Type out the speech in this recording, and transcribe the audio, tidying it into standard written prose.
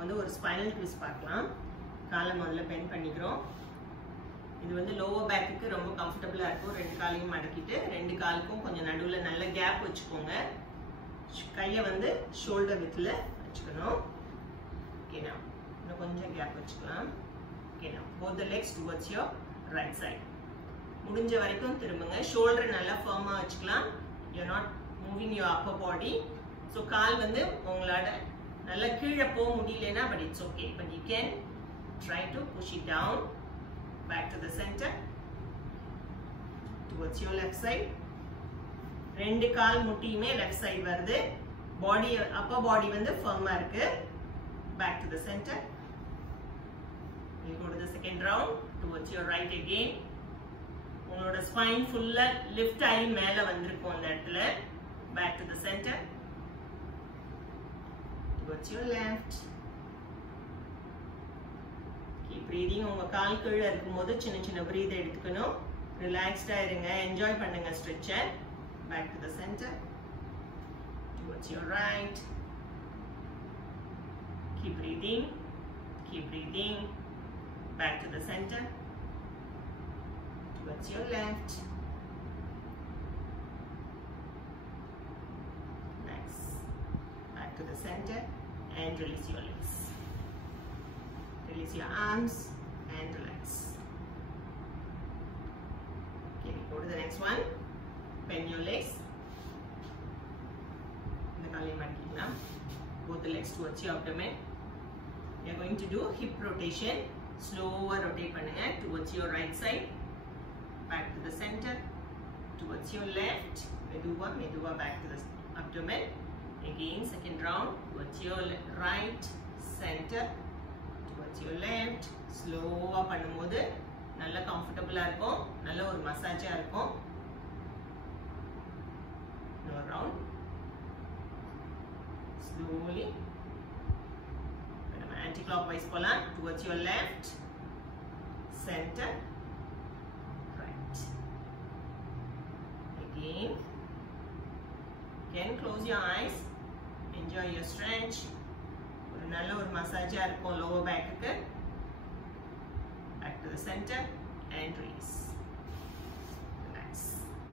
வந்து ஒரு spinal twist பார்க்கலாம். காலை முதல்ல பெண்ட் பண்ணிக்கிறோம். இது வந்து லோவர் பேக்குக்கு ரொம்ப கம்ஃபர்டபுளா இருக்கும். ரெண்டு காலையும் மடக்கிட்டு ரெண்டு காலுக்கும் கொஞ்சம் நடுவில் நல்ல கேப் வச்சுக்கோங்க. கையை வந்து ஷோல்டர் வித்ல வச்சுக்கணும். ஓகேனா இன்னும் கொஞ்சம் கேப் வச்சுக்கலாம். ஓகேனா both the legs towards your right side. முடிஞ்ச வரைக்கும் திரும்புங்க. ஷோல்டர் நல்லா ஃபர்மா வச்சுக்கலாம். you're not moving your upper body. so கால் வந்து உங்களால நல்லா கீழே போக முடியலனா but it's okay, but you can try to push it down back to the center towards your left side. ரெண்டு கால் முட்டியுமே லெஃப்ட் சைடு வருது. பாடி அப்பர் பாடி வந்து ஃபர்மா இருக்கு. back to the center. you go to the second round towards your right again. உங்களோட ஸ்பைன் ஃபுல்லா லிஃப்ட் ஆகி மேல வந்திருக்கும் அந்த இடத்துல. back to the center towards your left. keep breathing. உங்க கால் கீழ இருக்கும்போது சின்ன சின்ன breathe எடுத்துக்கணும். ரிலாக்ஸ்டா இருங்க. என்ஜாய் பண்ணுங்க ஸ்ட்ரெச்சை. back to the center towards your right. keep breathing, keep breathing. back to the center towards your left. Nice. back to the center and release your legs. Release your arms and relax. Okay, go to the next one. Bend your legs. Both the legs towards your abdomen. We are going to do hip rotation. Slower rotate பண்ணுங்க towards your right side. back to the center towards your left. மெதுவா மெதுவா back to the abdomen. again second round towards your right, center towards your left. ஸ்லோவா பண்ணும்போது நல்ல கம்ஃபர்ட்டபிளா இருக்கும். நல்ல ஒரு மசாஜா இருக்கும். another round. slowly anti-clockwise polar towards your left, center, right. Again close your eyes, enjoy your stretch. ஒரு நல்ல ஒரு மசாஜா இருக்கும் lower back க்கு. back to the center and release.